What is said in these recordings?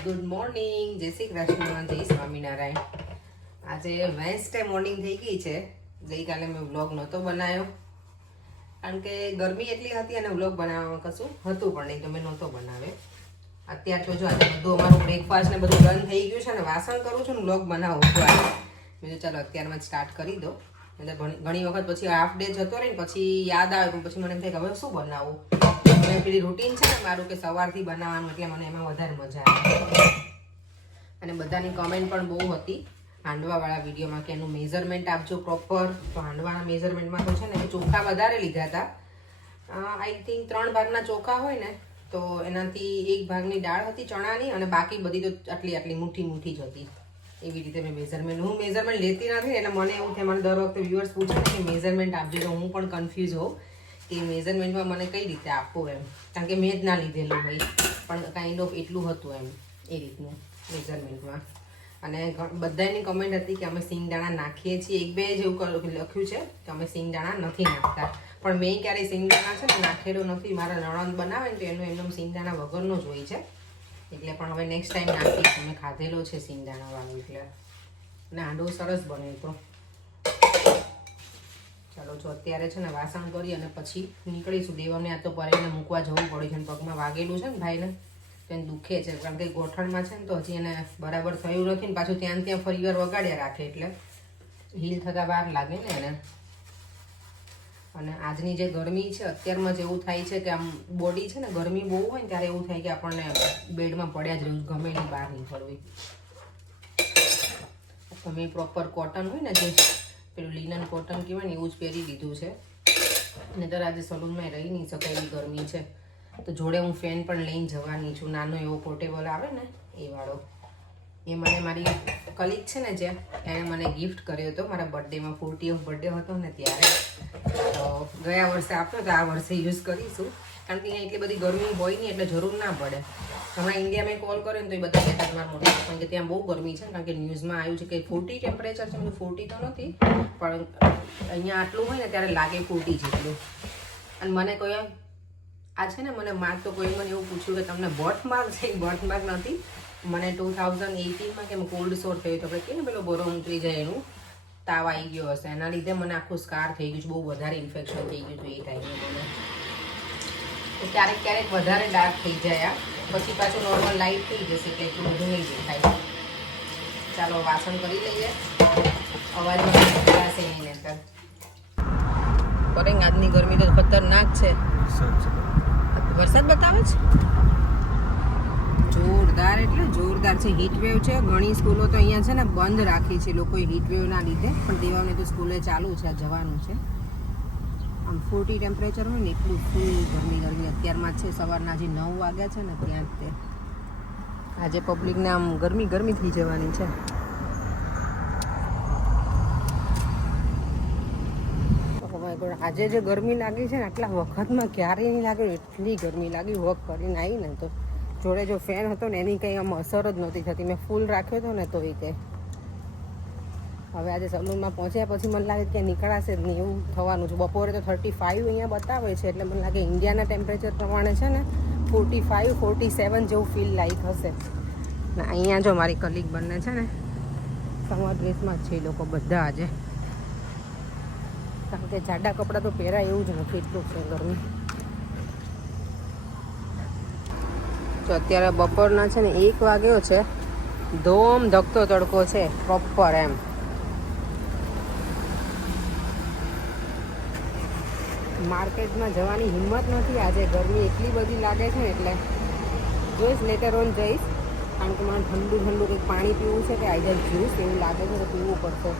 Good morning, જય શ્રી કૃષ્ણ, જય સ્વામિનારાયણ. આજે વેન્સડે મોર્નિંગ થઈ ગઈ છે. ગઈકાલે મેં વ્લોગ નહોતો બનાવ્યો કારણ કે ગરમી એટલી હતી અને વ્લોગ બનાવવામાં કશું હતું પણ નહીં, તો મેં નહોતો બનાવે. અત્યારે તો જો આજે બધું અમારું બ્રેકફાસ્ટ ને બધું ડન થઈ ગયું છે ને વાસણ કરું છું ને વ્લોગ બનાવું છું. મેં ચાલો અત્યારમાં જ સ્ટાર્ટ કરી દો. એટલે ઘણી વખત પછી હાફ ડે જતો રહે ને પછી યાદ આવે પણ પછી મને એમ થાય કે હવે શું બનાવું. મેં પેલી રૂટીન છે ને મારું કે સવારથી બનાવવાનું એટલે મને એમાં વધારે મજા આવે. અને બધાની કમેન્ટ પણ બહુ હતી હાંડવાવાળા વિડીયોમાં કે એનું મેઝરમેન્ટ આપજો પ્રોપર. તો હાંડવાના મેઝરમેન્ટમાં તો છે ને ચોખા વધારે લીધા હતા. આઈ થિંક 3 ભાગના ચોખા હોય ને તો એનાથી 1 ભાગની દાળ હતી ચણાની અને બાકી બધી તો આટલી મુઠ્ઠી જ હતી. એવી રીતે મેં હું મેઝરમેન્ટ લેતી નથી એટલે મને એવું થાય, મને દર વખતે વ્યુઅર્સ પૂછે ને કે મેઝરમેન્ટ આપજો તો હું પણ કન્ફ્યુઝ હોઉં કે મેઝરમેન્ટમાં મને કઈ રીતે આપવું એમ, કારણ કે મેં જ ના લીધેલું હોય પણ કાઇન્ડ ઓફ એટલું હતું એમ એ રીતનું મેઝરમેન્ટમાં. અને બધાની કમેન્ટ હતી કે અમે સિંગદાણા નાખીએ છીએ. 1-2 જેવું લખ્યું છે કે અમે સિંગદાણા નથી નાખતા, પણ મેં ક્યારેય સિંગદાણા છે ને નાખેલો નથી. મારા નણંદ બનાવે ને તો એનો સિંગદાણા વગરનો જ હોય છે એટલે પણ હવે નેક્સ્ટ ટાઈમ નાખીશ. અમે ખાધેલો છે સિંગદાણાવાળો એટલે. અને હાંડવો સરસ બને તો. ચાલો જો અત્યારે છે ને વાસણ કરી અને પછી નીકળીશું. દેવમને આ તો પરેને મૂકવા જવું પડ્યું છે ને પગમાં વાગેલું છે ને ભાઈને તો એને દુખે છે કારણ કે ગોઠણમાં છે ને તો હજી એને બરાબર થયું નથી ને પાછું ત્યાં ફરીવાર વગાડ્યા રાખે એટલે હીલ થતાં વાર લાગે ને એને. અને આજની જે ગરમી છે અત્યારમાં જ એવું થાય છે કે આમ બોડી છે ને ગરમી બહુ હોય ને ત્યારે એવું થાય કે આપણને બેડમાં પડ્યા જ રહેવું, ગમે એની બહાર નીકળવી. તમે પ્રોપર કોટન હોય ને જે પેલું લિનન કોટન કહેવાય ને એવું જ પહેરી લીધું છે. અને ત્યારે આજે સલૂનમાં રહી નહીં શકાય એવી ગરમી છે તો જોડે હું ફેન પણ લઈને જવાની છું. નાનો એવો પોર્ટેબલ આવે ને એ વાળો. એ મને મારી કલીગ છે ને જે એણે મને ગિફ્ટ કર્યો હતો મારા બર્થડેમાં. 40th બર્થડે હતો ને ત્યારે. તો ગયા વર્ષે આપ્યો તો આ વર્ષે યુઝ કરીશું કારણ કે અહીંયા એટલી બધી ગરમી હોય નહીં એટલે જરૂર ના પડે. હમણાં ઇન્ડિયામાં કોલ કર્યો ને તો એ બધા કહેતા મારા મોટા કારણ કે ત્યાં બહુ ગરમી છે કારણ કે ન્યૂઝમાં આવ્યું છે કે 40 ટેમ્પરેચર છે. 40 તો નથી પણ અહીંયા આટલું હોય ને ત્યારે લાગે 40 જેટલું. અને મને કોઈ આ છે ને મને તો કોઈ મને એવું પૂછ્યું કે તમને બર્થ માર્ક છે. બર્થ માર્ક નથી, મને 2018માં કેમ કોલ્ડ સોર થયો તો આપણે કહીએ ને પેલો બોરો ઉતરી જાય એનું તાવ આવી ગયો હશે એના લીધે મને આખું સ્કાર થઈ ગયું છે. બહુ વધારે ઇન્ફેક્શન થઈ ગયું હતું એ ટાઈમે મને. તો ક્યારેક વધારે ડાર્ક થઈ જાય પછી પાછું નોર્મલ લાઇટ થઈ જશે એટલે એટલું બધું નહીં દેખાય. ચાલો વાસણ કરી લઈએ. અવાજમાં નીકળાશે નહીં નહીતર. કરેંગ આજની ગરમી તો ખતરનાક છે. વરસાદ બતાવે છે જોરદાર, એટલે જોરદાર છે. હીટવેવ છે. ઘણી સ્કૂલો તો અહીંયા છે ને બંધ રાખી છે લોકોએ હીટવેવના લીધે, પણ દેવાને તો સ્કૂલે ચાલુ છે, જવાનું છે. આમ 40 ટેમ્પરેચર હોય ને એટલું ફૂલ ગરમી અત્યારમાં છે. સવારના હજી 9 વાગ્યા છે ને ત્યાં જ તે. આજે પબ્લિકને આમ ગરમી થઈ જવાની છે. આજે જે ગરમી લાગી છે ને આટલા વખતમાં ક્યારેય નહીં લાગે એટલી ગરમી લાગી. વર્ક કરીને આવી ને તો જોડે જો ફેન હતો ને એની કંઈ આમ અસર જ નહોતી થતી. મેં ફૂલ રાખ્યો હતો ને તો એ કે હવે આજે સલૂનમાં પહોંચ્યા પછી મને લાગે કે નીકળાશે જ નહીં એવું થવાનું છે. બપોરે તો 35 અહીંયા બતાવે છે એટલે મને લાગે ઇન્ડિયાના ટેમ્પરેચર પ્રમાણે છે ને 45-47 જેવું ફીલ લાઈક હશે. ને અહીંયા જો મારી કલીગ બંને છે ને સમર ડ્રેસમાં જ છે એ લોકો બધા આજે, કારણ કે જાડા કપડાં તો પહેરાય એવું જ નથી એટલું છે ગરમી. જો અત્યારે બપોરના છે ને 1 વાગ્યો છે. ધોમ ધકતો તડકો છે પ્રોપર એમ. માર્કેટમાં જવાની હિંમત નથી આજે, ગરમી એટલી બધી લાગે છે ને એટલે જોઈશ લેટર ઓન જઈશ કારણ કે મને ઠંડુ કંઈક પાણી પીવું છે કે આઈધર જ્યુસ એવું લાગે છે તો પીવું પડશે.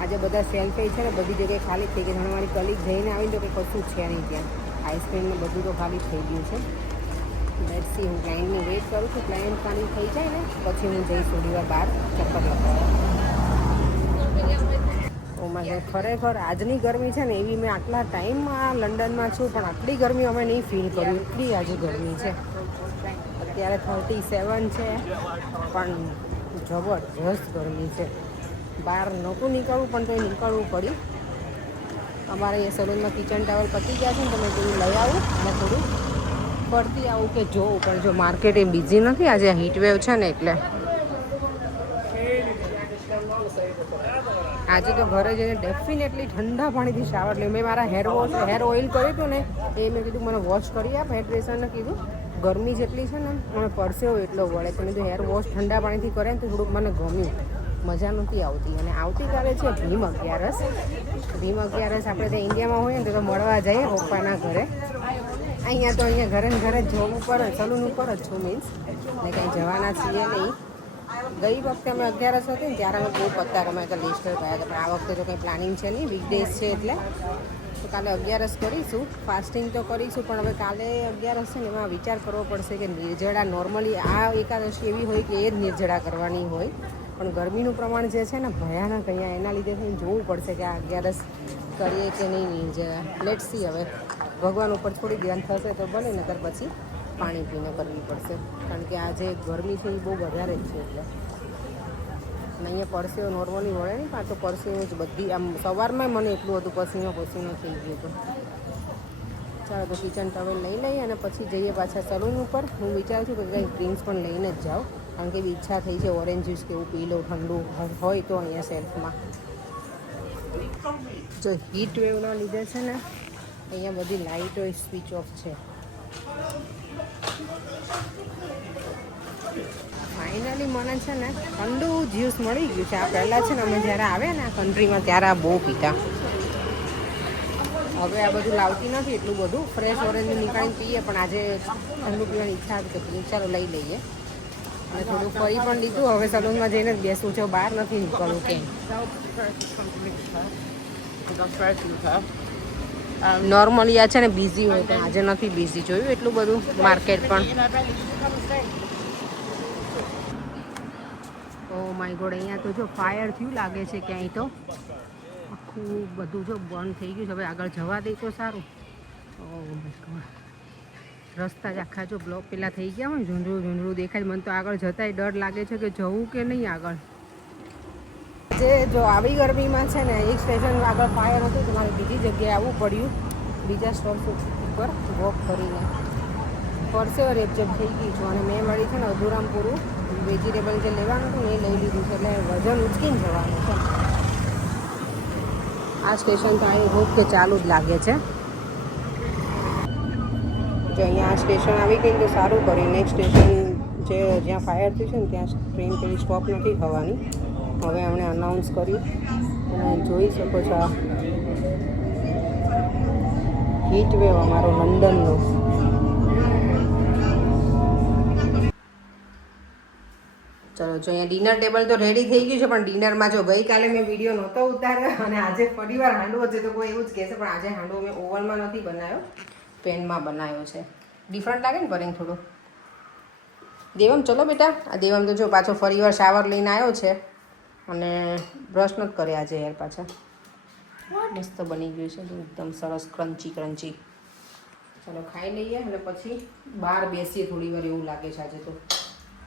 આજે બધા સેલ્ફે છે ને બધી જગ્યાએ ખાલી થઈ ગઈ. હમણાં મારી કલીગ જઈને આવીને તો કંઈ કશું છે નહીં ત્યાં. આઈસ્ક્રીમને બધું તો ખાલી થઈ ગયું છે. લેટ્સ સી, હું ક્લાયન્ટની વેઇટ કરું છું. ક્લાયન્ટ ખાલી થઈ જાય ને પછી હું જઈશ થોડી વાર બહાર ચક્કર લગાવવા. ખરેખર આજની ગરમી છે ને એવી મેં આટલા ટાઈમમાં લંડનમાં છું પણ આટલી ગરમી અમે નહીં ફીલ કર્યું એટલી આજે ગરમી છે. અત્યારે 37 છે પણ જબરજસ્ત ગરમી છે. બહાર નહોતું નીકળવું પણ તો નીકળવું પડ્યું. અમારે અહીંયા સલૂનમાં કિચન ટાવલ પતી ગયા છે ને તો મેં કીધું લઈ આવું અને થોડું ફરતી આવું કે જોઉં, પણ જો માર્કેટ એ બિઝી નથી આજે, હીટ વેવ છે ને એટલે. આજે તો ઘરે જઈને ડેફિનેટલી ઠંડા પાણીથી શાવર લે. મેં મારા હેર ઓઇલ કર્યું હતું ને એ મેં કીધું મને વોશ કરી આપ. હેર ડ્રેસરને કીધું ગરમી જેટલી છે ને મને પરસેવો એટલો વળે છે. મેં તો હેર વોશ ઠંડા પાણીથી કરે ને તો થોડુંક મને ગમ્યું, મજા નથી આવતી. અને આવતીકાલે છે ભીમ 11. ભીમ 11 આપણે ત્યાં ઇન્ડિયામાં હોય ને તો મળવા જઈએ પપ્પાના ઘરે. અહીંયા તો અહીંયા ઘરે ને ઘરે જોબ ઉપર સલૂન ઉપર જ છું મીન્સ, ને કંઈ જવાના છીએ નહીં. ગઈ વખતે અમે 11 હતી ને ત્યારે અમે બહુ પત્તા રમ્યા હતા, લેસ્ટર ગયા હતા, પણ આ વખતે તો કંઈ પ્લાનિંગ છે નહીં, વીકડેઝ છે એટલે. તો કાલે 11 કરીશું, ફાસ્ટિંગ તો કરીશું, પણ હવે કાલે 11 છે ને એમાં વિચાર કરવો પડશે કે નિર્જળા નોર્મલી આ એકાદશી એવી હોય કે એ જ નિર્જળા કરવાની હોય, પણ ગરમીનું પ્રમાણ જે છે ને ભયાનક અહીંયા, એના લીધે થઈને જોવું પડશે કે આ 11 કરીએ કે નહીં નિર્જળા. Let's see. હવે ભગવાન ઉપર થોડી ધ્યાન થશે તો ભલે, નકર પછી પાણી પીને કરવી પડશે, કારણ કે આ જે ગરમી છે એ બહુ વધારે જ છે એટલે. અને અહીંયા પરસેવો નોર્મલી વળે નહીં, પણ તો પરસેવો જ બધી આમ સવારમાં મને એટલું હતું પસીનો થઈ ગયું હતું. ચાલો તો કિચન ટવેલ લઈ લઈએ અને પછી જઈએ પાછા સલૂન ઉપર. હું વિચારું છું કે કંઈ ડ્રિંક્સ પણ લઈને જ જાઉં, કારણ કે એવી ઈચ્છા થઈ છે ઓરેન્જ જ્યુસ કે એવું પી લો ઠંડુ હોય તો અહીંયા સેલ્ફમાં. જો હીટ વેવના લીધે છે ને અહીંયા બધી લાઇટો સ્વિચ ઓફ છે. ફાઇનલી મને છે ને ઠંડુ જ્યુસ મળી ગયું છે. આ પહેલાં છે ને અમે જ્યારે આવ્યા ને આ કન્ટ્રીમાં ત્યારે આ બહુ પીતા. હવે આ બધું લાવતી નથી એટલું બધું, ફ્રેશ ઓરેન્જ નીકાળીને પીએ, પણ આજે ઠંડુ પીવાની ઈચ્છા હતી તો ચાલો લઈ લઈએ. અને થોડું ફરી પણ લીધું. હવે સલૂનમાં જઈને જ બેસવું છે, બહાર નથી નીકળવું કે. નોર્મલી આ છે ને બિઝી હોય, પણ આજે નથી બિઝી. જોયું એટલું બધું માર્કેટ પણ. ઓ માય ગોડ, અહીંયા તો જો ફાયર થયું લાગે છે ક્યાંય, તો આખું બધું જો બંધ થઈ ગયું છે. હવે આગળ જવા દે તો સારું. ઓ માય ગોડ, રસ્તા જ આખા જો બ્લોક પેલા થઈ ગયા હોય, ઝૂંઝરું દેખાય. મને તો આગળ જતાંય ડર લાગે છે કે જવું કે નહીં આગળ. જે જો આવી ગરમીમાં છે ને એક સ્ટેશન આગળ ફાયર હતું તો મારે બીજી જગ્યાએ આવવું પડ્યું, બીજા સ્ટોર ઉપર વોક કરીને. પરસેવો રેપજેપ થઈ ગઈ છું. અને મેં વળી છે ને અધૂરામ પૂરું વેજીટેબલ જે લેવાનું હતું ને એ લઈ લીધું છે, એટલે વજન ઉચકીને જવાનું છે. આ સ્ટેશન તો આઈ હોપ કે ચાલુ જ લાગે છે. જો અહીંયા આ સ્ટેશન આવી ગઈ તો સારું કર્યું. નેક્સ્ટ સ્ટેશન જે જ્યાં ફાયર થયું છે ને ત્યાં ટ્રેન પેલી સ્ટોપ નથી થવાની. હવે એમણે અનાઉન્સ કર્યું અને જોઈ શકો છો આ હીટ વેવ અમારો લંડનનો. ચલો જો અહીંયા ડિનર ટેબલ તો રેડી થઈ ગયું છે, પણ ડિનરમાં જો ગઈકાલે મેં વિડીયો નહોતો ઉતાર્યો અને આજે ફરીવાર હાંડવો છે, તો કોઈ એવું જ કહેશે, પણ આજે હાંડવો મેં ઓવનમાં નથી બનાવ્યો, પેનમાં બનાવ્યો છે. ડિફરન્ટ લાગે ને પરિંગ થોડું. દેવમ ચલો બેટા. આ દેવમ તો જો પાછો ફરીવાર શાવર લઈને આવ્યો છે અને બ્રશ નથી કર્યા આજે યાર પાછા. મસ્ત બની ગયું છે એકદમ સરસ, ક્રન્ચી. ચાલો ખાઈ લઈએ અને પછી બહાર બેસીએ થોડી વાર, એવું લાગે છે આજે તો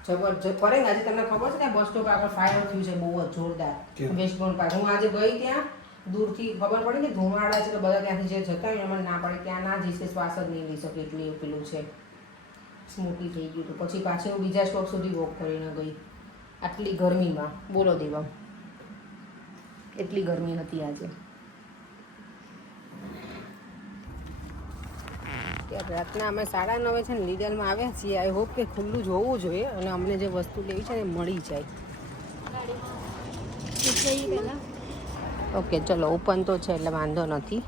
જબરજસ્ત. પડે ને આજે તમને ખબર છે ત્યાં બસ સ્ટોપ આગળ ફાયર થયું છે બહુ જ જોરદાર, વેસ્ટબોર્ન પાસે. હું આજે ગઈ ત્યાં દૂરથી ખબર પડી કે ધુમાડા છે, તો બધા ત્યાંથી જે જતા હોય એમાં ના પડે, ત્યાં ના જઈશે, શ્વાસ જ નહીં લઈ શકે એટલું એવું પેલું છે, સ્મોકી થઈ ગયું. તો પછી પાછી હું બીજા સ્ટોપ સુધી વોક કરીને ગઈ આટલી ગરમીમાં. બોલો દેવા, એટલી ગરમી હતી આજે. રાતના અમે 9:30 છે ને લીડલમાં આવ્યા છીએ. આઈ હોપ કે ખુલ્લું જ હોવું જોઈએ અને અમને જે વસ્તુ લેવી છે ને મળી જાય. ઓકે ચલો, ઓપન તો છે એટલે વાંધો નથી.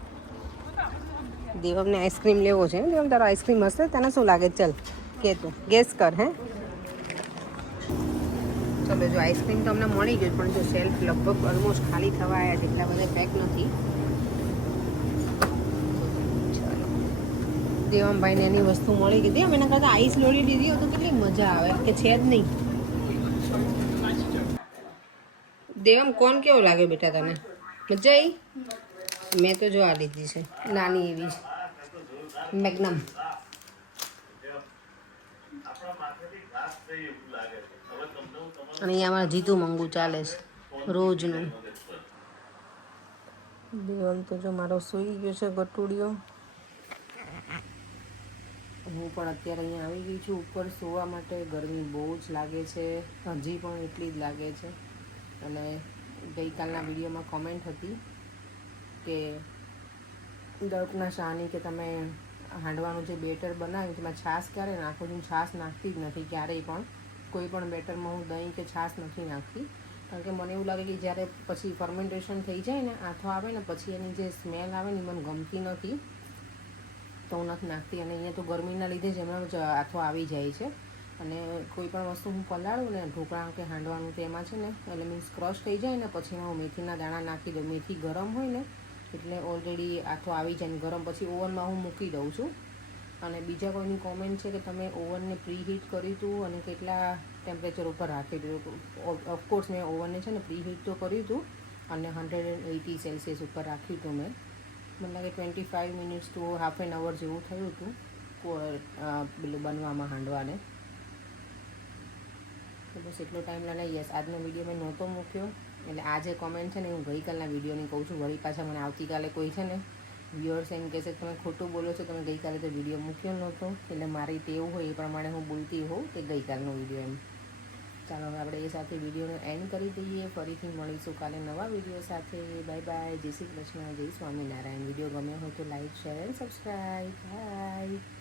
દેવમને આઈસ્ક્રીમ લેવો છે. દેવમ તારો આઈસ્ક્રીમ હશે, તને શું લાગે? ચલ કે તું ગેસ કર. હે ચલો જો આઈસ્ક્રીમ તો અમને મળી ગયું, પણ જો શેલ્ફ લગભગ ઓલમોસ્ટ ખાલી થવા આવ્યા છે, એટલા બધા પેક નથી. દેવમભાઈને એની વસ્તુ મળી ગઈ. દેવ એના કરતાં આઈસ લોડી લીધી હોય તો કેટલી મજા આવે, કે છે જ નહીં. દેવમ કોણ કેવો લાગ્યો બેટા તને? મજા આવી? મેં તો જો આ લીધી છે નાની એવી મેગ્નમ. અને અહીંયા અમારે જીતુ મંગુ ચાલે છે રોજનું. દેવમ તો જો મારો સૂઈ ગયો છે ગટુડિયો. હું પણ અત્યારે અહીંયા આવી ગઈ છું ઉપર સૂવા માટે. ગરમી બહુ જ લાગે છે, હજી પણ એટલી જ લાગે છે. અને ગઈકાલના વિડીયોમાં કોમેન્ટ હતી કે દર્પના શાહની કે તમે હાંડવાનું જે બેટર બનાવ્યું તેમાં છાશ ક્યારે નાખો? હું છાશ નાખતી જ નથી ક્યારેય પણ. કોઈ પણ બેટરમાં હું દહીં કે છાશ નથી નાખતી, કારણ કે મને એવું લાગે કે જ્યારે પછી ફર્મેન્ટેશન થઈ જાય ને, આથો આવે ને, પછી એની જે સ્મેલ આવે ને મને ગમતી નથી, તો હું નથી નાખતી. અને અહીંયા તો ગરમીના લીધે જ એમાં જ આથો આવી જાય છે. અને કોઈ પણ વસ્તુ હું પલાળું ને, ઢોકળા કે હાંડવાનું, તો એમાં છે ને એટલે મીન્સ ક્રશ થઈ જાય ને, પછી એમાં હું મેથીના દાણા નાખી દઉં. મેથી ગરમ હોય ને એટલે ઓલરેડી આથો આવી જાય ને ગરમ, પછી ઓવનમાં હું મૂકી દઉં છું. અને બીજા કોઈની કોમેન્ટ છે કે તમે ઓવનને પ્રી હીટ કર્યું હતું અને કેટલા ટેમ્પરેચર ઉપર રાખી દીધું. ઓફકોર્સ મેં ઓવનને છે ને પ્રી હીટ તો કર્યું હતું અને 180 સેલ્સિયસ ઉપર રાખ્યું હતું મેં. મને લાગે 25 minutes to half an hour જેવું થયું હતું પેલું બનવામાં હાંડવાને. તો બસ એટલો ટાઈમ લાગે. યસ, આજનો વિડીયો મેં નહોતો મૂક્યો, એટલે આ જે કોમેન્ટ છે ને હું ગઈકાલના વિડીયોની કહું છું. વળી પાછા મને આવતીકાલે કોઈ છે ને વ્યુઅર્સ એમ કહેશે કે તમે ખોટું બોલો છો, તમે ગઈકાલે તો વિડીયો મૂક્યો નહોતો. એટલે મારી ટેવ હોય એ પ્રમાણે હું બોલતી હોઉં કે ગઈકાલનો વિડીયો એમ. ચાલો હવે આપણે એ સાથે વિડીયોને એન્ડ કરી દઈએ. ફરીથી મળીશું કાલે નવા વિડીયો સાથે. Bye bye. જય શ્રી કૃષ્ણ, જય સ્વામિનારાયણ. વિડીયો ગમ્યો હોય તો like, share and subscribe. By.